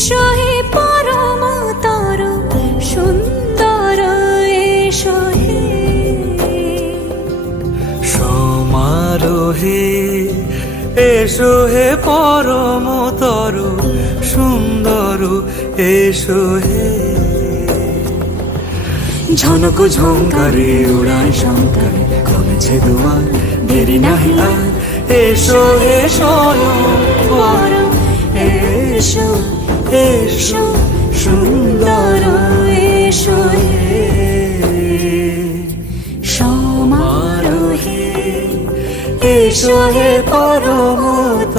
এসো হে পরমতর সুন্দর, এসো হে সমারোহে, এসো হে পরমতর সুন্দর, এসো হে। ঝনক ঝঙ্কারে উড়ায় শঙ্কারে কমেছে দুয়ার, দেরি নাহি আর, এসো হে স্বয়ং বর, এসো এসো সুন্দর, এসো হে সমারোহে, এসো হে পরমতর